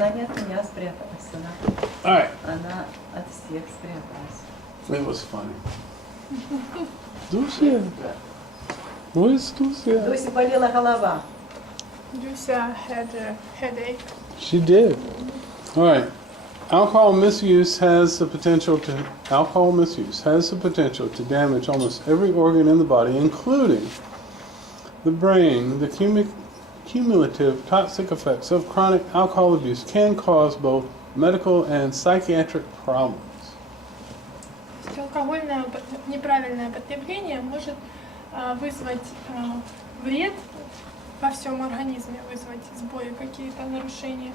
Она не от меня спряталась, All right. она от всех спряталась. It was funny. Дуся. Where's Дуся? Дусе болела голова. Lucia had a headache. She did. All right. Alcohol misuse has the potential to damage almost every organ in the body, including the brain. The cumulative toxic effects of chronic alcohol abuse can cause both medical and psychiatric problems. Алкогольное неправильное потребление может вызвать вред во всем организме, вызвать сбои, какие-то нарушения,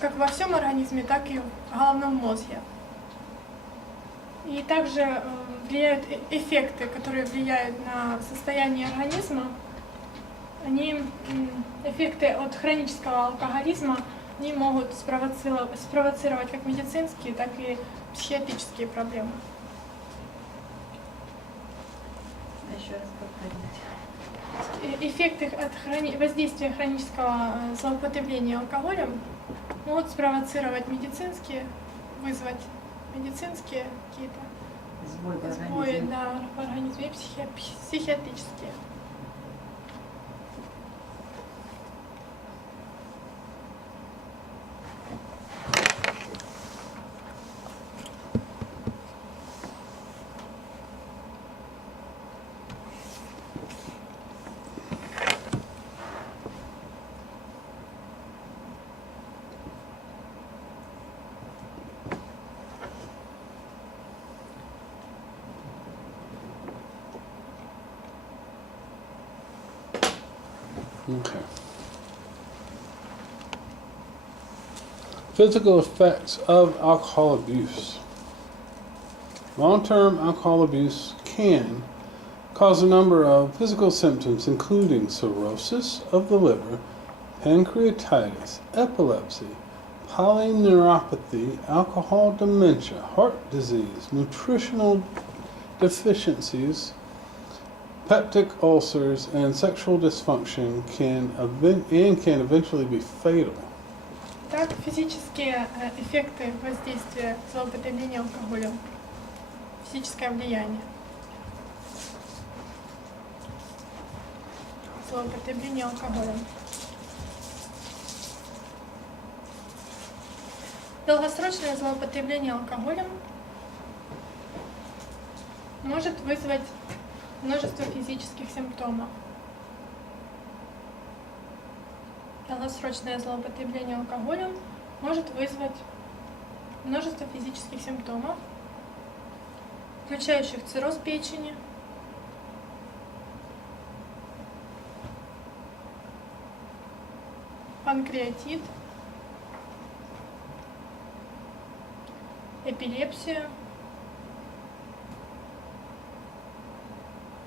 как во всем организме, так и в головном мозге. И также влияют эффекты, которые влияют на состояние организма. Эффекты от хронического алкоголизма, они могут спровоцировать как медицинские, так и психиатрические проблемы. Еще раз повторить. Эффекты от воздействия хронического злоупотребления алкоголем могут спровоцировать вызвать медицинские какие-то сбои, да, в организме и психиатрические. Okay. Physical effects of alcohol abuse. Long-term alcohol abuse can cause a number of physical symptoms, including cirrhosis of the liver, pancreatitis, epilepsy, polyneuropathy, alcohol dementia, heart disease, nutritional deficiencies, peptic ulcers, and sexual dysfunction can eventually be fatal. Так, физические эффекты воздействия злоупотребления алкоголем, физическое влияние. Злоупотребление алкоголем. Долгосрочное злоупотребление алкоголем может вызвать множество физических симптомов. Долгосрочное злоупотребление алкоголем может вызвать множество физических симптомов, включающих цирроз печени, панкреатит, эпилепсию,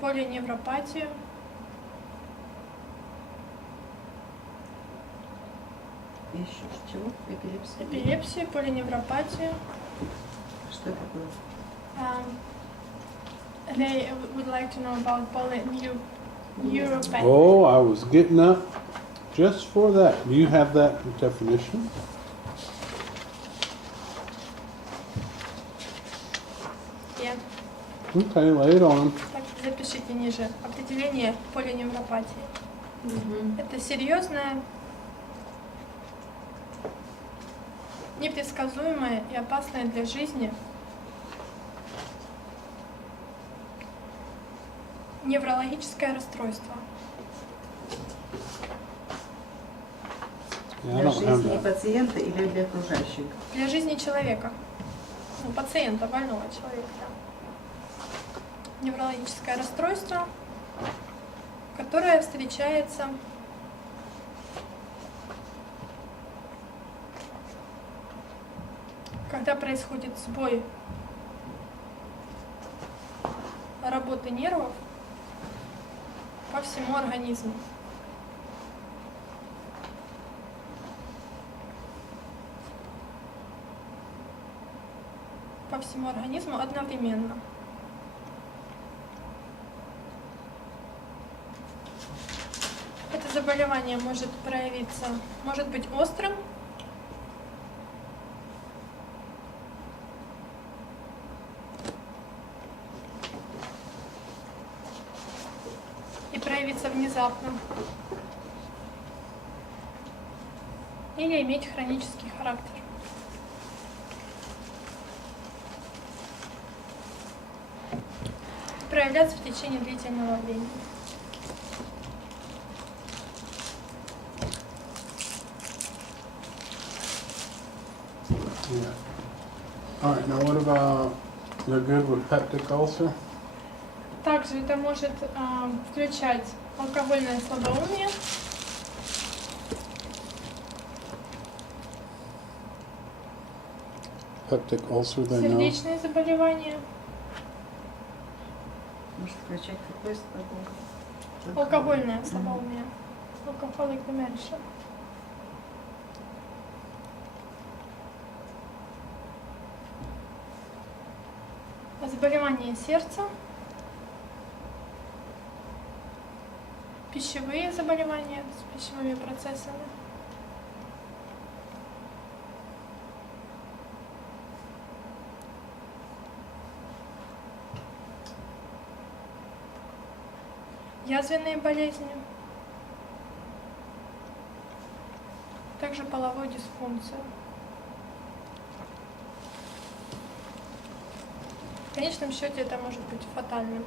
полиневропатию, Еще чего? Эпилепсия? эпилепсию, полиневропатию. Что это было? They would like to know about polyneuropathy. Oh, I was getting up just for that. Do you have that definition? Yeah. Okay, lay it on. Так, запишите ниже. Определение полиневропатии. Это серьезное, непредсказуемое и опасное для жизни неврологическое расстройство. Yeah, I Для don't have жизни that. пациента или для окружающих? Для жизни человека, пациента, больного человека. Неврологическое расстройство, которое встречается когда происходит сбой работы нервов по всему организму. По всему организму одновременно. Это заболевание может проявиться, может быть острым появиться внезапно или иметь хронический характер. Проявляться в течение длительного времени. Yeah. All right, now what about, they're good with peptic ulcer? Также это может включать алкогольное слабоумие, Peptic ulcer, they know. сердечные заболевания, Может включать какое слабоумие? алкогольное слабоумие, alcoholic dementia. Заболевания сердца, пищевые заболевания с пищевыми процессами, язвенные болезни, также половую дисфункцию. В конечном счете это может быть фатальным.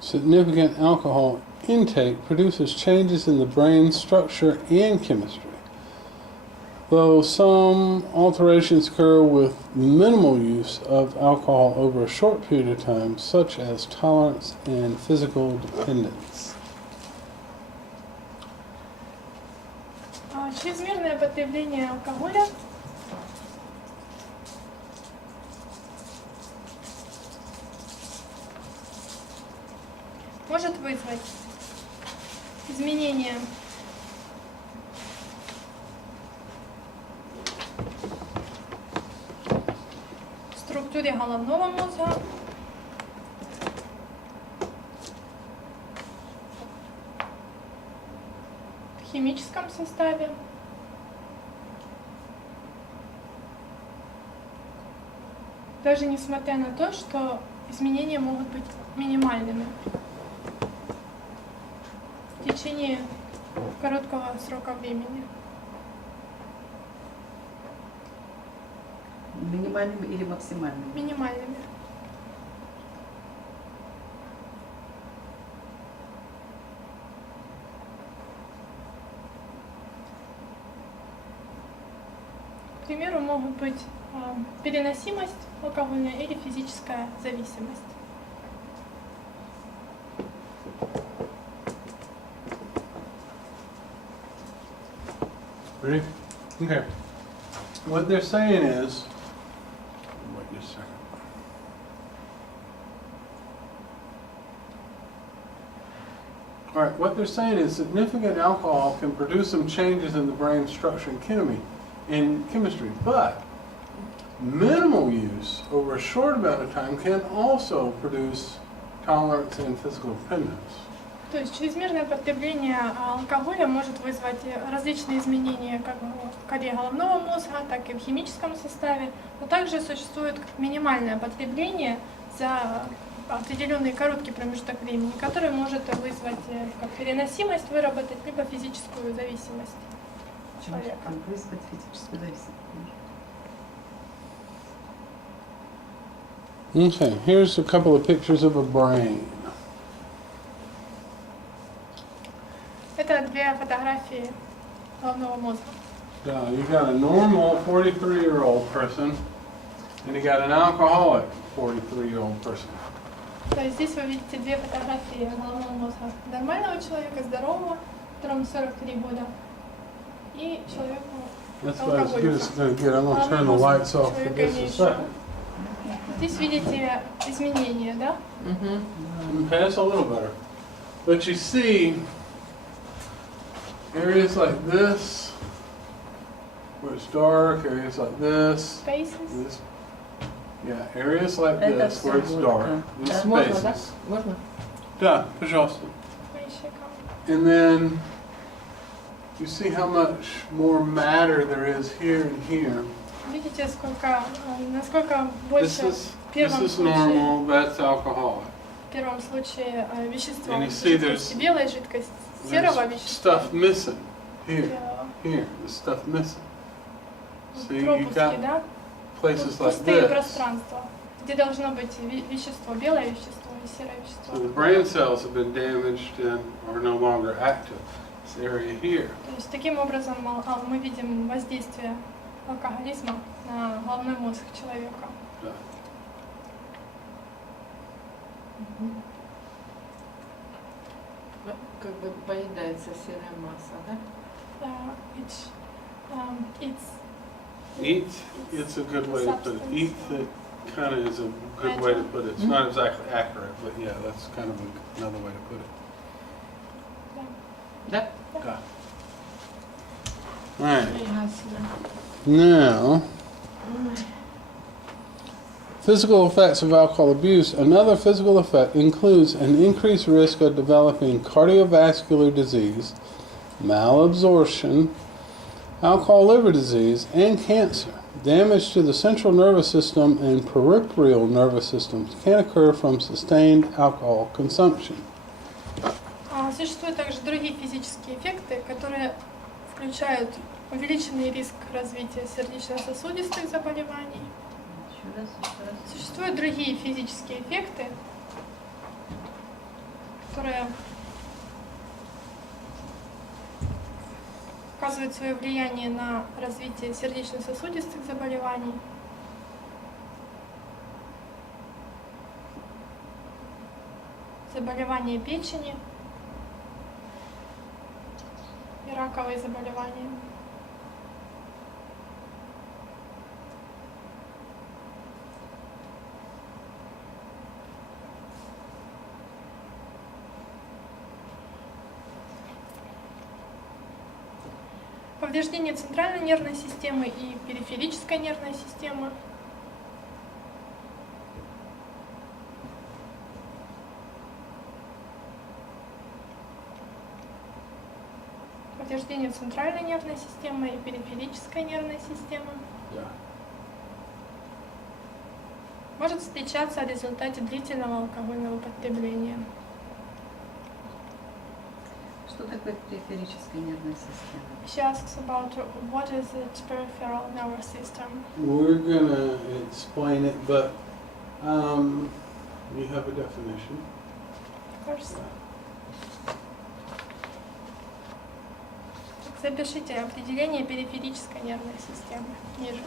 Significant alcohol intake produces changes in the brain structure and chemistry. Though some alterations occur with minimal use of alcohol over a short period of time, such as tolerance and physical dependence. Чрезмерное потребление алкоголя может вызвать изменения в структуре головного мозга, в химическом составе, даже несмотря на то, что изменения могут быть минимальными в течение короткого срока времени. Минимальными или максимальными? Минимальными. К примеру, могут быть переносимость алкогольная или физическая зависимость. Ready? Okay. What they're saying is, wait just a second. All right, what they're saying is significant alcohol can produce some changes in the brain structure and chemistry, but minimal use over a short amount of time can also produce tolerance and physical dependence. То есть чрезмерное потребление алкоголя может вызвать различные изменения как в коре головного мозга, так и в химическом составе, но также существует минимальное потребление за определенный короткий промежуток времени, который может вызвать как переносимость выработать, либо физическую зависимость человека. Вызвать физическую зависимость. Okay, here's a couple of pictures of a brain. Это две фотографии головного мозга. You got a normal 43-year-old person, and you got an alcoholic 43-year-old person. То есть здесь вы видите две фотографии головного мозга. Нормального человека, здорового, которому 43 года, и человека That's about as good as it's going to get. I'm going to turn the lights off for just a second. Здесь видите изменения, да? Okay, that's a little better. But you see areas like this, where it's dark, areas like this, Spaces. this, yeah, areas like Это this, всё where it's вот, dark, да. these Да. spaces. Можно? Да, пожалуйста. And then you see how much more matter there is here and here. Видите, насколько This больше is, в this первом is случае, normal, that's alcoholic. в первом случае вещество And you see жидкости, белая жидкость, серого There's вещества, stuff missing here, белого. here, there's stuff missing. See, you've Пропуски, got да? places like Пустые this. пространства, где должно быть вещество, белое вещество и серое вещество. So the brain cells have been damaged and are no longer active. This area here. То есть таким образом мы видим воздействие алкоголизма на головной мозг человека. Да. Как бы поедается серая масса, да? Eat, it's a good way to put it. Eat, kind of is a good way to put it. It's not exactly accurate, but yeah, that's kind of another way to put it. Да? Okay. All right. Ясно. Now, physical effects of alcohol abuse. Another physical effect includes an increased risk of developing cardiovascular disease, malabsorption, alcohol liver disease, and cancer. Damage to the central nervous system and peripheral nervous systems can occur from sustained alcohol consumption. Существуют также другие физические эффекты, которые включают увеличенный риск развития сердечно-сосудистых заболеваний. Еще раз. Существуют другие физические эффекты, которые оказывают свое влияние на развитие сердечно-сосудистых заболеваний. Заболевания печени и раковые заболевания. Повреждение центральной нервной системы и периферической нервной системы. Повреждение центральной нервной системы и периферической нервной системы. Yeah. Может встречаться в результате длительного алкогольного потребления. Что такое периферическая нервная система? She asks about what is the peripheral nervous system. We're gonna explain it, but you have a definition. Of course. Запишите определение периферической нервной системы ниже.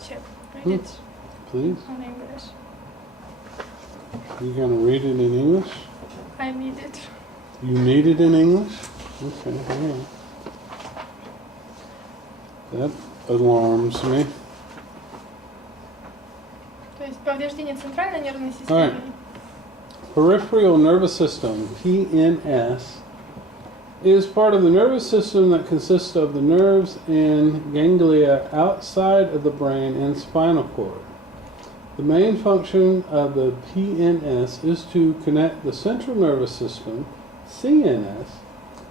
Check. Read it Please. in English. You're gonna read it in English? I need it. You need it in English? Okay, hang on. That alarms me. То есть повреждение центральной нервной системы. Peripheral nervous system, PNS, is part of the nervous system that consists of the nerves and ganglia outside of the brain and spinal cord. The main function of the PNS is to connect the central nervous system, CNS,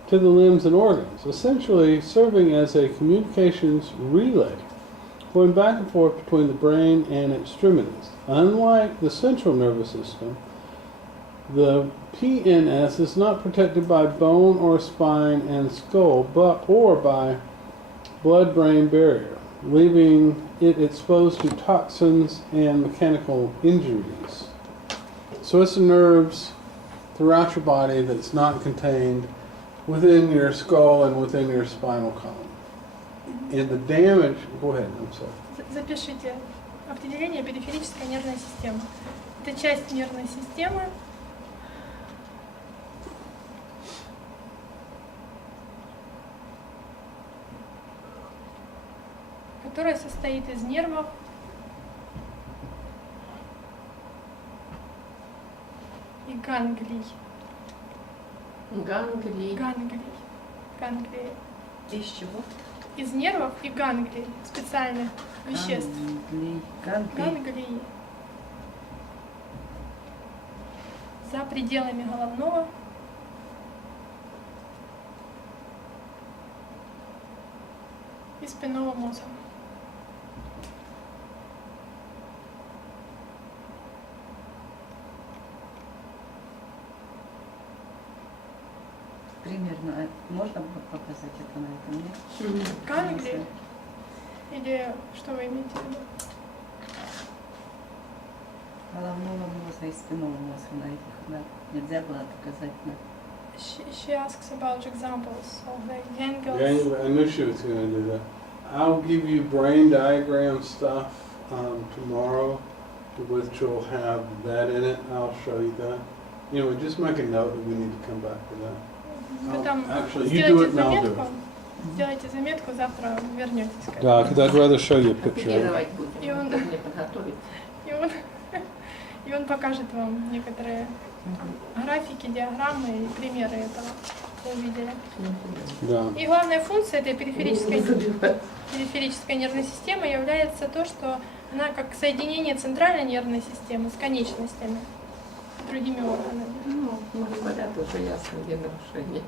to the limbs and organs, essentially serving as a communications relay, going back and forth between the brain and extremities. Unlike the central nervous system, the PNS is not protected by bone or spine and skull, or by blood-brain barrier, leaving it exposed to toxins and mechanical injuries. So it's the nerves throughout your body that's not contained within your skull and within your spinal column. And the damage, go ahead, I'm sorry. Запишите определение периферической нервной системы. Это часть нервной системы, которая состоит из нервов и ганглий. Ганглий. Ганглии. Из чего? Из нервов и ганглий, специальных веществ. Ганглий. Ганглии. за пределами головного и спинного мозга. Примерно. Можно показать это на этом, нет? Гангли? Или что вы имеете в виду? Головного мозга и спинного мозга на этих, да. Нельзя было показать на... She asks about examples of the gangles. Yeah, I knew she was going to do that. I'll give you brain diagram stuff tomorrow, which will have that in it. I'll show you that. Anyway, just make a note that we need to come back to that. Вы там Actually, you do it and I'll do it. сделайте заметку, завтра вернетесь к этому. Yeah, because I'd rather show you a picture. Копировать будем, И он- как мне подготовить. И он покажет вам некоторые графики, диаграммы и примеры этого, что вы видели. Yeah. И главная функция этой периферической нервной системы является то, что она как соединение центральной нервной системы с конечностями, другими органами. Ну, говорят, уже ясно, где нарушение.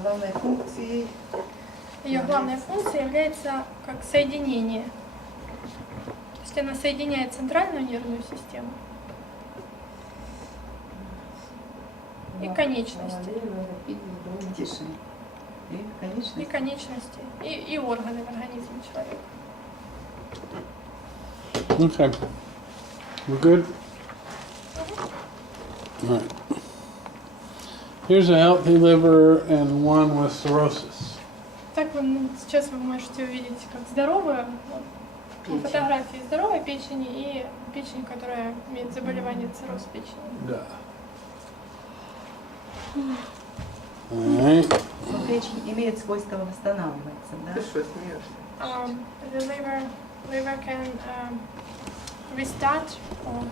Главной функцией Ее главная функция является как соединение. То есть она соединяет центральную нервную систему и конечности. тише. И, конечно, И конечности, и органы в организме человека. Okay. We're good? All right. Here's a healthy liver and one with cirrhosis. Так сейчас вы можете увидеть, как здоровая фотографии здоровой печени и печень, которая имеет заболевание цирроз печени. Да. All right. но печень имеет свойство восстанавливаться, да? Ты что, смеешься? The liver can restart or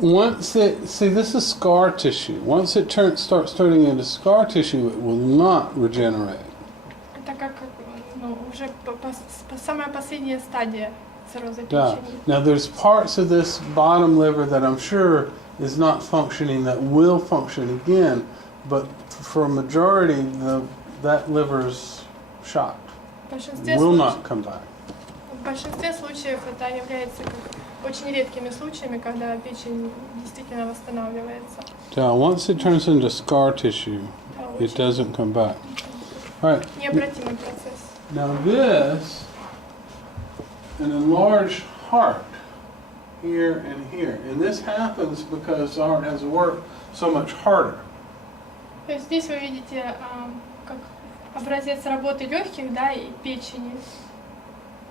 Once it, see, this is scar tissue. Once it starts turning into scar tissue, it will not regenerate. это как уже самая последняя стадия цирроза Yeah. печени. Now, there's parts of this bottom liver that I'm sure is not functioning that will function again, but for a majority, that liver's shot. В большинстве Will случаев, not come back. в большинстве случаев это является как очень редкими случаями, когда печень действительно восстанавливается. Yeah, once it turns into scar tissue, Это it очень doesn't come back. All right. необратимый процесс. Now this, an enlarged heart here and here. And this happens because the heart has to work so much harder. То есть здесь вы видите как образец работы легких, да, и печени.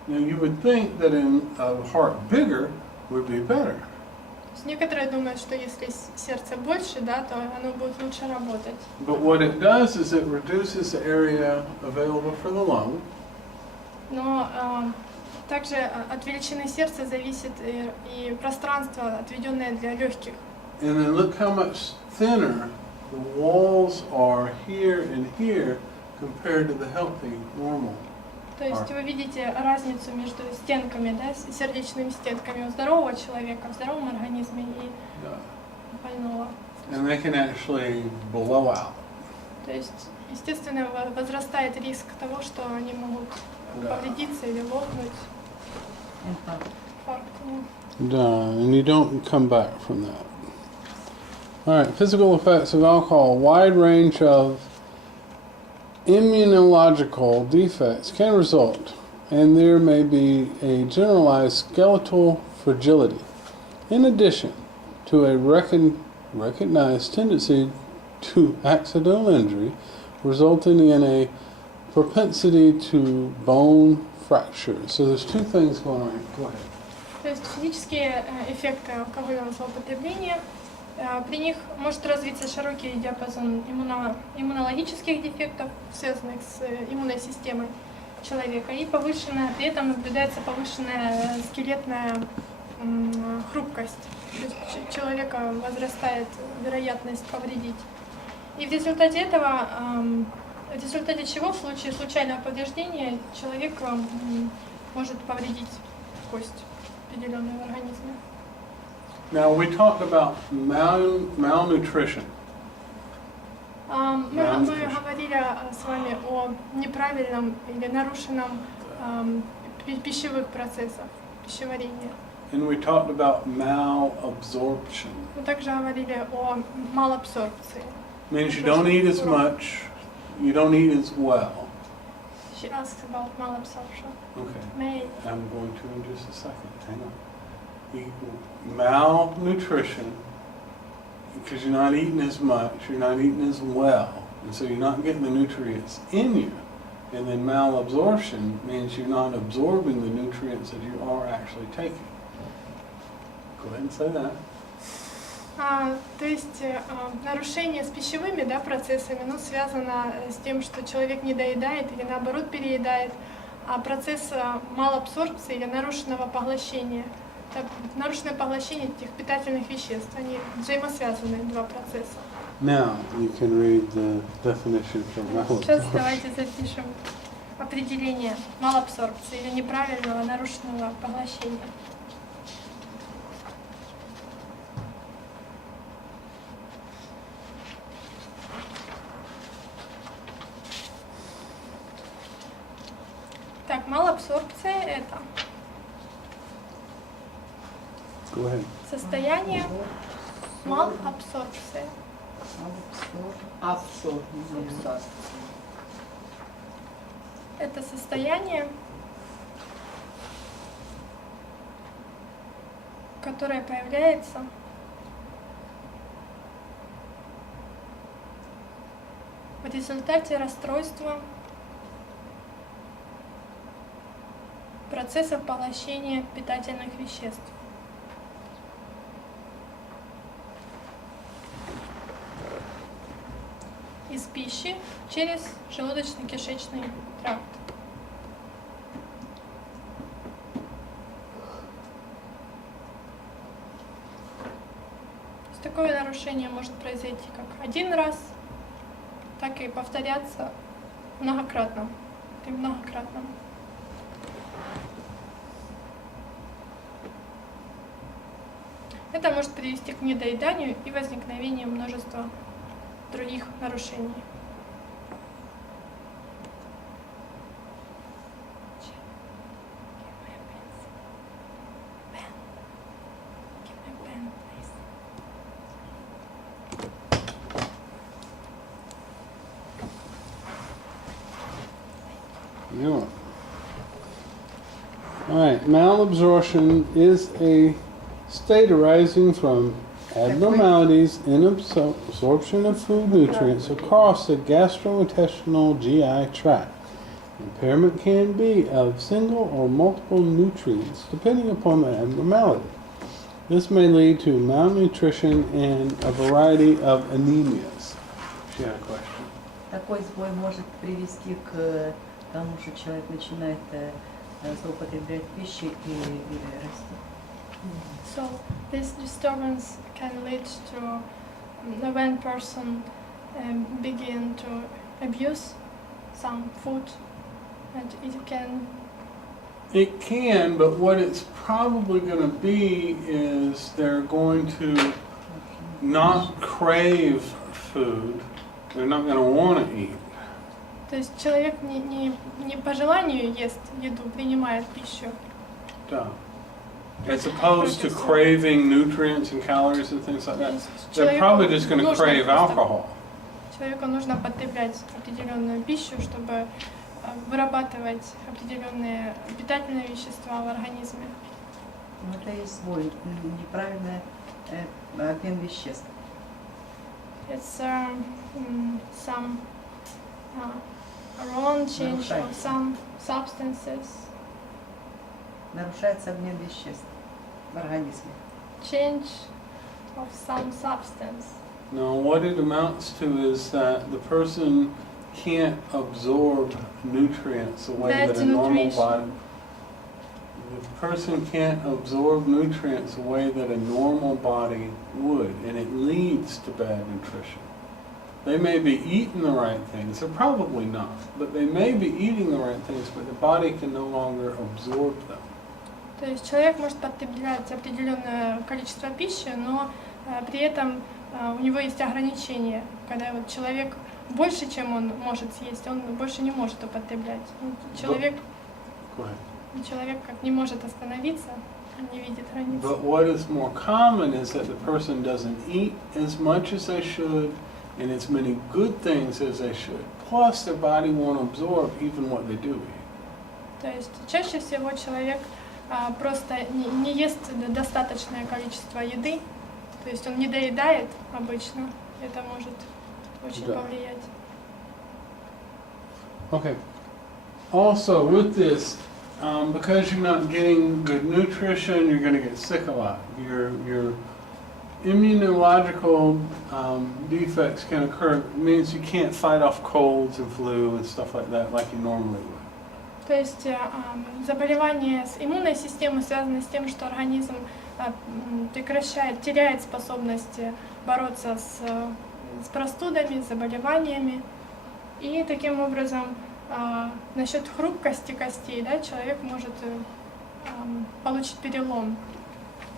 Now you would think that in a heart bigger would be better. То есть некоторые думают, что если сердце больше, да, то оно будет лучше работать. But what it does is it reduces the area available for the lung. Но также от величины сердца зависит и пространство, отведенное для легких. And then look how much thinner the walls are here and here compared to the healthy, normal. То есть вы видите разницу между стенками, да, сердечными стенками у здорового человека, в здоровом организме и больного. And they can actually blow out. То есть, естественно, возрастает риск того, что они могут повредиться или лопнуть. Инфаркт. And you don't come back from that. All right, physical effects of alcohol. A wide range of immunological defects can result, and there may be a generalized skeletal fragility. In addition to a recognized tendency to accidental injury, resulting in a propensity to bone fracture. So there's two things going on. Go ahead. То есть физические эффекты алкогольного злоупотребления, при них может развиться широкий диапазон иммунологических дефектов, связанных с иммунной системой человека, и при этом наблюдается повышенная скелетная хрупкость. То есть человека возрастает вероятность повредить. И в результате этого, в результате чего в случае случайного повреждения человек может повредить кость определенную в организме. Now, we talked about malnutrition. Мы говорили с вами о неправильном или нарушенном пищевых процессах, пищеварения. And we talked about malabsorption. Мы также говорили о малабсорбции. Means you don't eat as much, you don't eat as well. She asked about malabsorption. Okay, I'm going to in just a second. Hang on. Malnutrition, because you're not eating as much, you're not eating as well, and so you're not getting the nutrients in you. And then malabsorption means you're not absorbing the nutrients that you are actually taking. Go ahead and say that. То есть нарушение с пищевыми процессами связано с тем, что человек не доедает или наоборот переедает, а процесс малабсорбции или нарушенного поглощения. Нарушенное поглощение этих питательных веществ, они взаимосвязаны, два процесса. Now you can read the definition for malabsorption. Сейчас давайте запишем определение малабсорбции или неправильного нарушенного поглощения. Так, малабсорбция это состояние малабсорбции. Это состояние, которое появляется в результате расстройства процессов поглощения питательных веществ. Из пищи через желудочно-кишечный тракт. То есть такое нарушение может произойти как один раз, так и повторяться многократно. И многократно. Это может привести к недоеданию и возникновению множества других нарушений. All right, malabsorption is a state arising from abnormalities in absorption of food nutrients across the gastrointestinal GI tract. Impairment can be of single or multiple nutrients depending upon the abnormality. This may lead to malnutrition and a variety of anemias. She had a question. Такой сбой может привести к тому, что человек начинает злоупотреблять пищей и расти. So this disturbance can lead to when person begin to abuse some food, and it can. It can, but what it's probably going to be is they're going to not crave food. They're not going to want to eat. То есть человек не по желанию ест еду, принимает пищу. Да. As opposed to craving nutrients and calories and things like that, they're probably just going to crave alcohol. Человеку нужно потреблять определенную пищу, чтобы вырабатывать определенные питательные вещества в организме. Это и сбой, неправильный обмен веществ. It's some wrong change of some substances. Нарушается обмен веществ в организме. Change of some substance. Now, what it amounts to is that the person can't absorb nutrients the way that a normal body. The person can't absorb nutrients the way that a normal body would, and it leads to bad nutrition. They may be eating the right things, they're probably not, but they may be eating the right things, but the body can no longer absorb them. То есть человек может потреблять определенное количество пищи, но при этом у него есть ограничения. Когда вот человек больше, чем он может съесть, он больше не может употреблять. Человек как не может остановиться, он не видит границ. But what is more common is that the person doesn't eat as much as they should and as many good things as they should. Plus their body won't absorb even what they do eat. То есть чаще всего человек просто не ест достаточное количество еды, то есть он не доедает обычно, это может очень повлиять. Okay. Also, with this, because you're not getting good nutrition, you're going to get sick a lot. Your immunological defects can occur. It means you can't fight off colds and flu and stuff like that like you normally would. То есть заболевания с иммунной системой связаны с тем, что организм теряет способность бороться с простудами, с заболеваниями. И таким образом насчет хрупкости костей, да, человек может получить перелом.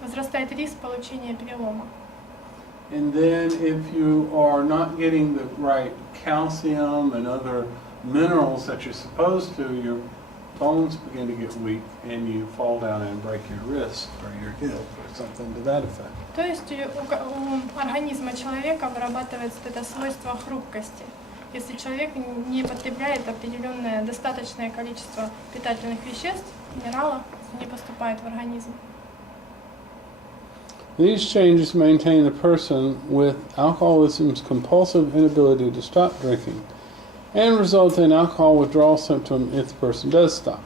Возрастает риск получения перелома. And then if you are not getting the right calcium and other minerals that you're supposed to, your bones begin to get weak and you fall down and break your wrist or your hip or something to that effect. То есть у организма человека вырабатывается это свойство хрупкости. Если человек не потребляет определенное достаточное количество питательных веществ, минералов, не поступает в организм. These changes maintain the person with alcoholism's compulsive inability to stop drinking and result in alcohol withdrawal symptom if the person does stop.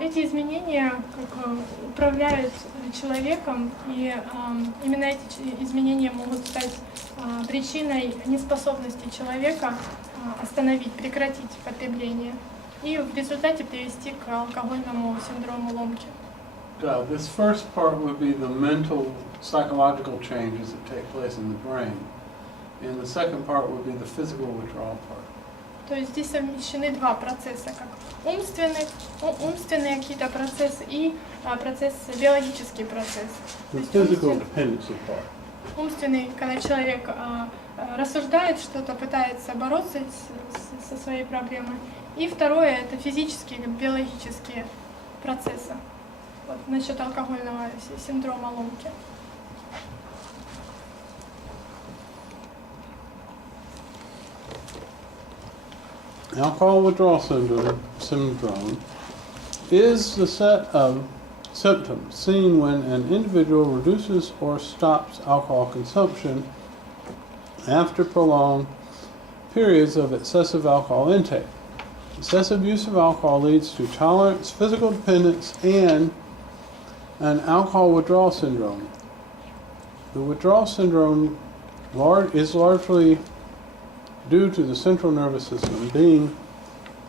Эти изменения управляют человеком, и именно эти изменения могут стать причиной неспособности человека остановить, прекратить потребление и в результате привести к алкогольному синдрому ломки. This first part would be the mental, psychological changes that take place in the brain, and the second part would be the physical withdrawal part. То есть здесь совмещены два процесса, как умственные какие-то процессы и биологический процесс. The physical dependency part. Умственный, когда человек рассуждает что-то, пытается бороться со своей проблемой. И второе, это физические или биологические процессы. Вот, насчет алкогольного синдрома ломки. Alcohol withdrawal syndrome is the set of symptoms seen when an individual reduces or stops alcohol consumption after prolonged periods of excessive alcohol intake. Excessive use of alcohol leads to tolerance, physical dependence, and an alcohol withdrawal syndrome. The withdrawal syndrome is largely due to the central nervous system being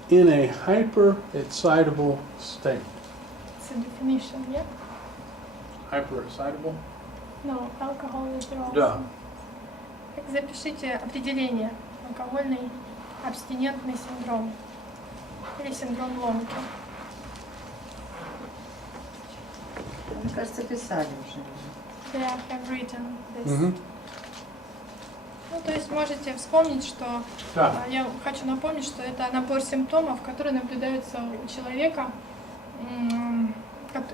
in a hyper-excitable state. It's a definition, yeah? Hyper-excitable? No, alcohol withdrawal. Да. Запишите определение. Алкогольный абстинентный синдром. Или синдром ломки. Мне кажется, писали уже. Yeah, I have written this. Mm-hmm. Ну, то есть можете вспомнить, что Да. я хочу напомнить, что это набор симптомов, которые наблюдаются у человека,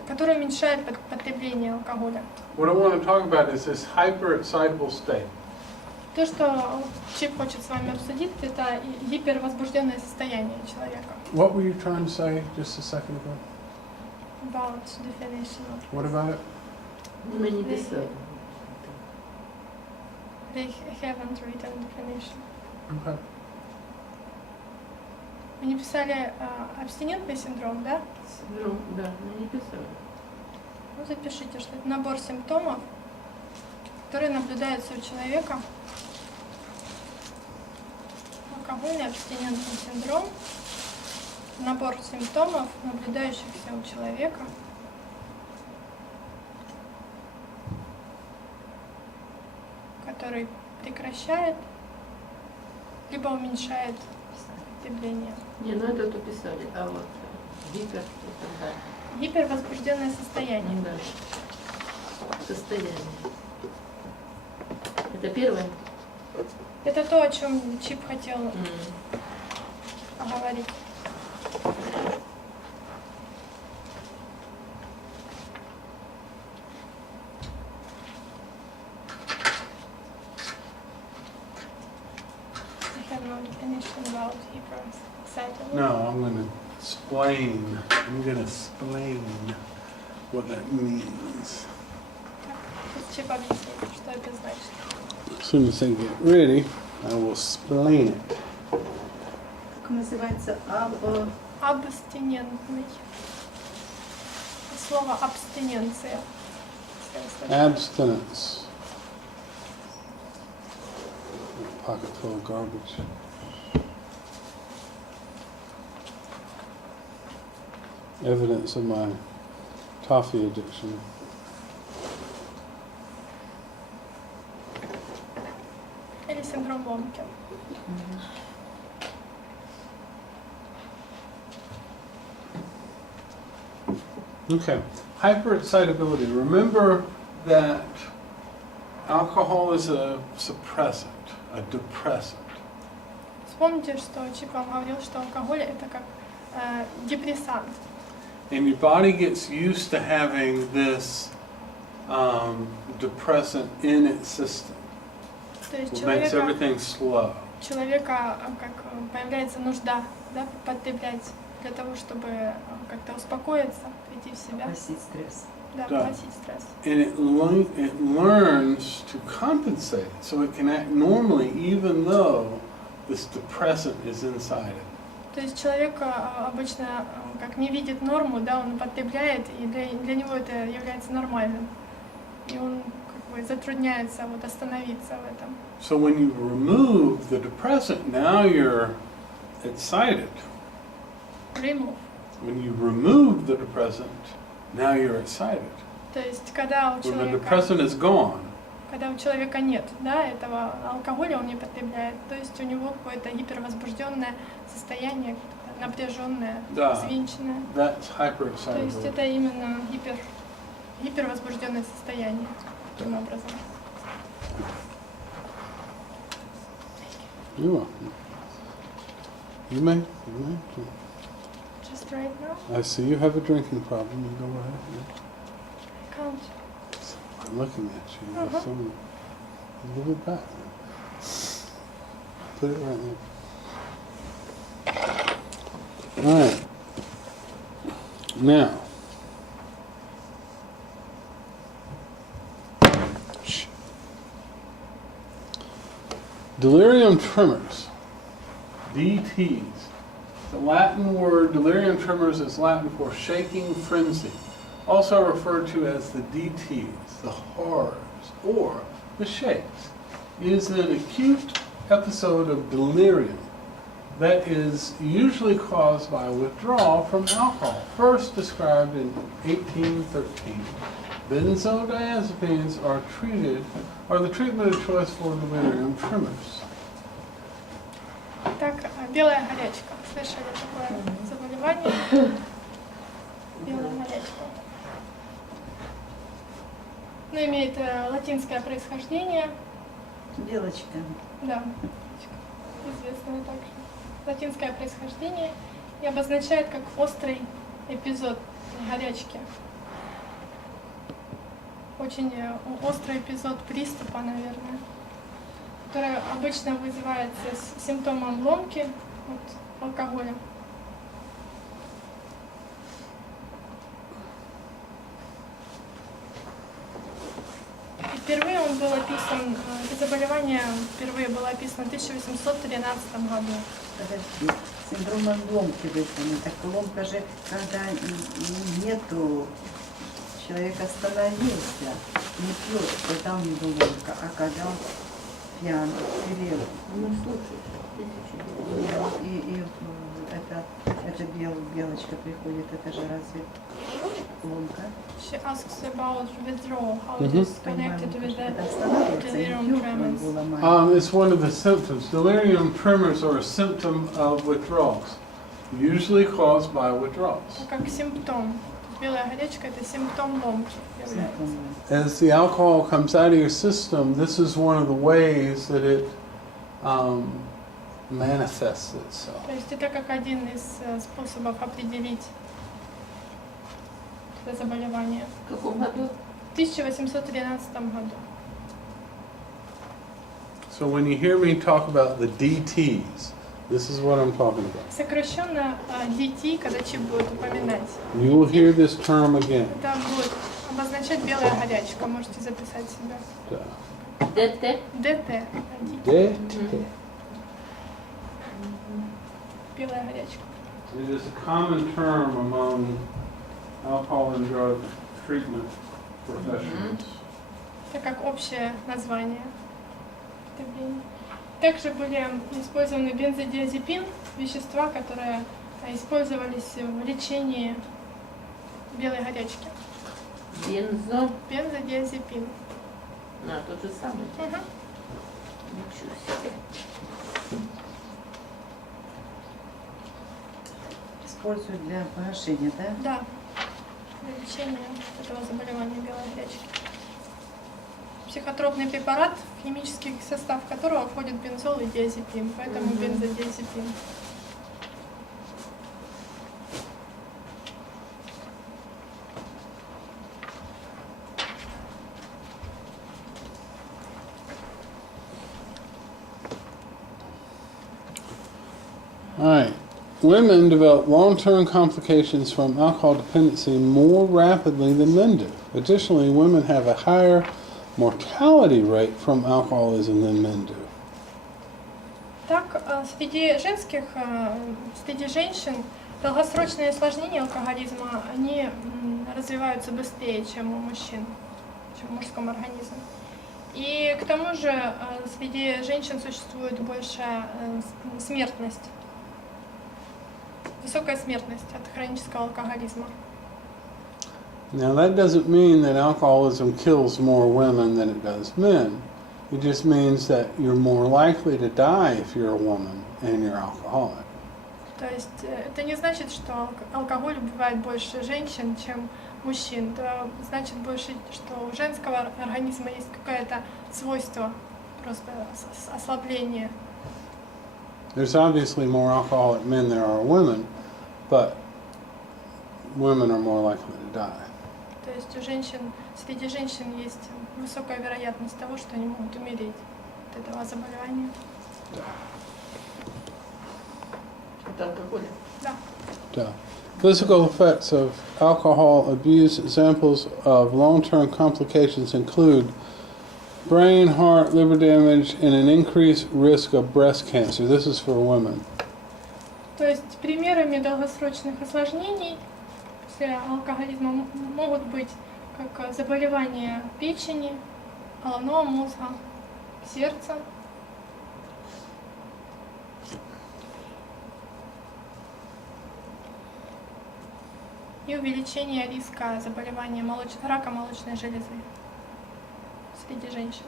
который уменьшает потребление алкоголя. What I want to talk about is this hyper-excitable state. То, что Чип хочет с вами обсудить, это гипервозбужденное состояние человека. What were you trying to say just a second ago? About definition of What about it? Мы не писали. They haven't written definition. Okay. Вы не писали абстинентный синдром, да? Ну, да, мы не писали. Ну, запишите, что это набор симптомов, которые наблюдаются у человека. Алкогольный абстинентный синдром. Набор симптомов, наблюдающихся у человека. Который прекращает, либо уменьшает потребление. Не, ну это то писали, а вот гипер и так далее. гипервозбужденное состояние. Да. Состояние. Это первое? Это то, о чем Чип хотел поговорить. I have no definition about hyperexcitable. No, I'm going to explain. I'm going to explain what that means. Тут Чип объяснит, что это значит. As soon as I get ready, I will explain it. Как называется? Абстинентный. Слово абстиненция. Abstinence. Pocket full of garbage. Evidence of my toffee addiction. Или синдром ломки. Okay. Hyperexcitability. Remember that alcohol is a suppressant, a depressant. Вспомните, что Чип вам говорил, что алкоголь это как депрессант. And your body gets used to having this depressant in its system. То есть It makes everything slow. человека как появляется нужда, да, потреблять для того, чтобы как-то успокоиться, прийти в себя, Погасить стресс. да, Да. погасить стресс. And it learns to compensate, so it can act normally even though this depressant is inside it. То есть человек обычно как не видит норму, да, он потребляет, и для него это является нормальным. И он как бы затрудняется вот остановиться в этом. So when you remove the depressant, now you're excited. Remove. When you remove the depressant, now you're excited. То есть когда у When the человека depressant is gone, когда у человека нет, да, этого алкоголя, он не потребляет, то есть у него какое-то гипервозбужденное состояние, напряженное, Да. взвинченное. that's То есть hyperexcitability. это именно гипервозбужденное состояние таким образом. You're welcome. You may. Just right now, I see you have a drinking problem. You go ahead. I can't. I'm looking at you. You're so, a little bit back. Put it right there. All right. Now. Shh. Delirium tremors. DTs. The Latin word delirium tremors is Latin for shaking frenzy, also referred to as the DTs, the horrors, or the shakes. It is an acute episode of delirium that is usually caused by withdrawal from alcohol, first described in 1813. Benzodiazepines are the treatment of choice for delirium tremors. Так, белая горячка. Слышали такое заболевание? Белая горячка. Ну, имеет латинское происхождение. Белочка. Да, известное также. Латинское происхождение и обозначает как острый эпизод горячки. Очень острый эпизод приступа, наверное, который обычно вызывается с симптомом ломки от алкоголя. И впервые он был описан, это заболевание впервые было описано в 1813 году. Подожди. Синдром ломки вызванный. Так ломка же, когда нету, человек остановился, не пьет, тогда у него ломка, а когда он пьян, перел. Ну, слушай, И это белочка приходит, это же разве ломка? She asks about withdrawal, how it is connected with Это the останавливается, и delirium пьет, tremens. он ломает. It's one of the symptoms. Delirium tremors are a symptom of withdrawals, usually caused by withdrawals. Как симптом. белая горячка это симптом ломки является. As the alcohol comes out of your system, this is one of the ways that it manifests itself. То есть это как один из способов определить это заболевание. В каком году? В 1813 году. So when you hear me talk about the DTs, this is what I'm talking about. Сокращенно DT, когда чип будет упоминать. You will hear this term again. Это будет обозначать белая горячка, можете записать себе. ДТ? ДТ. DT. Белая горячка. It is a common term among alcohol and drug treatment professionals. Это как общее название. Также были использованы бензодиазепин, вещества, которые использовались в лечении белой горячки. Бензодиазепин. Тот же самый. Угу. Ничего себе. Используют для погашения, да? Да, для лечения этого заболевания белой горячки. Психотропный препарат, в химический состав которого входит бензол и диазепин, поэтому бензодиазепин. All right. Women develop long-term complications from alcohol dependency more rapidly than men do. Additionally, women have a higher mortality rate from alcoholism than men do. Так, среди женщин долгосрочные осложнения алкоголизма, они развиваются быстрее, чем у мужчин, чем в мужском организме. И к тому же среди женщин существует большая смертность, высокая смертность от хронического алкоголизма. Now that doesn't mean that alcoholism kills more women than it does men. It just means that you're more likely to die if you're a woman and you're alcoholic. То есть это не значит, что алкоголь убивает больше женщин, чем мужчин. Это значит больше, что у женского организма есть какое-то свойство, просто ослабление. There's obviously more alcoholic men than there are women, but women are more likely to die. То есть у женщин, среди женщин есть высокая вероятность того, что они могут умереть от этого заболевания. От алкоголя? Да. Physical effects of alcohol abuse. Examples of long-term complications include brain, heart, liver damage, and an increased risk of breast cancer. This is for women. То есть примерами долгосрочных осложнений после алкоголизма могут быть как заболевания печени, головного мозга, сердца. И увеличение риска заболевания рака молочной железы среди женщин.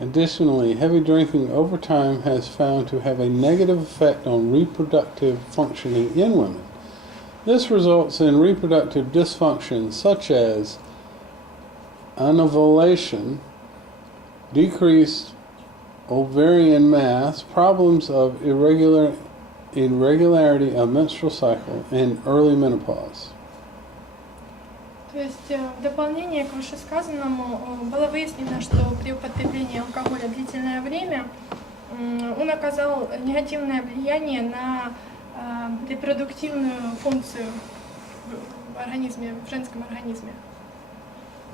Additionally, heavy drinking over time has found to have a negative effect on reproductive functioning in women. This results in reproductive dysfunction such as anovulation, decreased ovarian mass, problems of irregularity of menstrual cycle, and early menopause. То есть в дополнение к вышесказанному было выяснено, что при употреблении алкоголя длительное время он оказал негативное влияние на репродуктивную функцию в организме, в женском организме.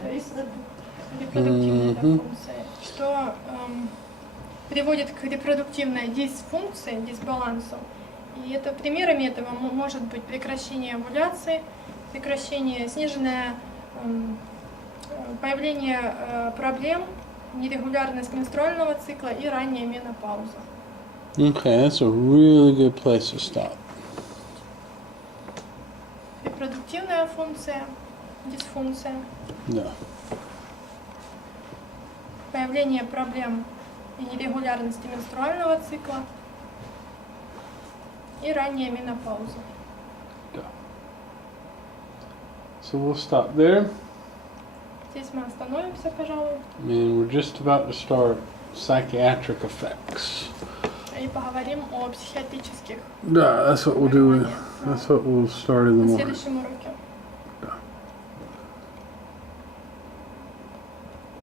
То есть репродуктивная функция, что приводит к репродуктивной дисфункции, дисбалансу. И это примерами этого может быть прекращение овуляции, сниженное появление проблем, нерегулярность менструального цикла и ранняя менопауза. Okay, that's a really good place to stop. репродуктивная функция, дисфункция, Да. появление проблем и нерегулярности менструального цикла и ранняя менопауза. So we'll stop there, Здесь мы остановимся, пожалуй, and we're just about to start psychiatric effects. и поговорим о психиатрических Да, that's what we'll do. That's what we'll start in the на morning. следующем уроке.